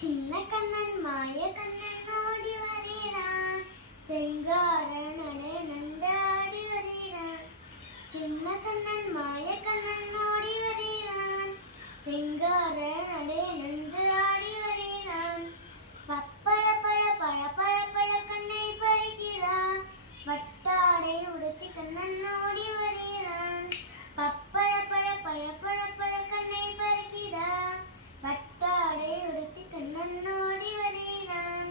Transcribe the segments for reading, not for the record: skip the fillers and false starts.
சின்ன கண்ணன் மாய கண்ணன் ஓடி வருகிறான், செங்கார நடை நந்தாடி வருகிறான். சின்ன கண்ணன் மாய கண்ணன் ஓடி வருகிறான், செங்கார நடை நந்து ஆடி வருகிறான். பப்பழ பழ பழ பழ பழ கண்ணை பறிக்கிறான், வட்டாடை உடுத்தி கண்ணன் ஓடி வருகிறான். பப்பழ பழ பழ பழ பழ கண்ணை பறிக்கிறான், வட்டாடை உடுத்தி கண்ணன் ஓடி வருகிறான்.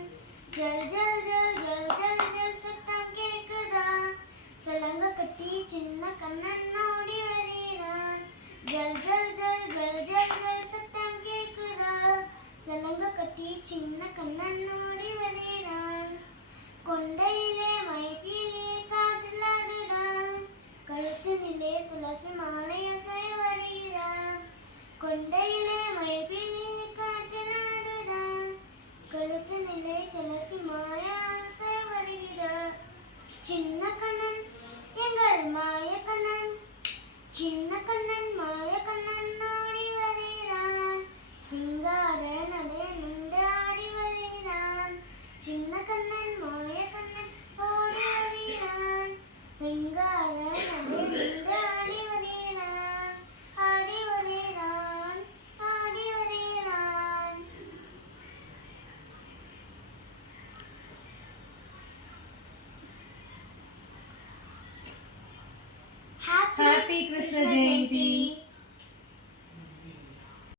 ஜல் ஜல் ஜல் ஜல் ஜல் ஜல் சத்தம் கேட்குதா, சலங்க கட்டி சின்ன கண்ணன் ஓடி வருகிறான். ஜல் ஜல் ஜல் ஜல் ஜல் ஜல் சத்தம் கேட்குதா, சலங்க கட்டி சின்ன கண்ணன் ஓடி வருகிறான். கொண்டையிலே மைப்பிலே காதலாடுடான், கழுத்தினிலே துளசி மாலை அசை வருகிறான். கொண்டையிலே மைப்பிலே காதலாடுடான், கழுத்தினிலே துளசி மாலை அசை வருகிறான். சின்ன கண்ணன் எங்கள் மாய கண்ணன், சின்ன கண்ணன் மாய கண்ணன் ஓடி வருகிறான், சிங்கார நடை நந்து ஆடி வருகிறான். சின்ன கண்ணன் மாய கண்ணன் ஓடி வருகிறான், சிங்கார நடை நந்து ஆடி வருகிறான். ஆடி வருகிறான், ஆடி வருகிறான். Happy Krishna Jayanti.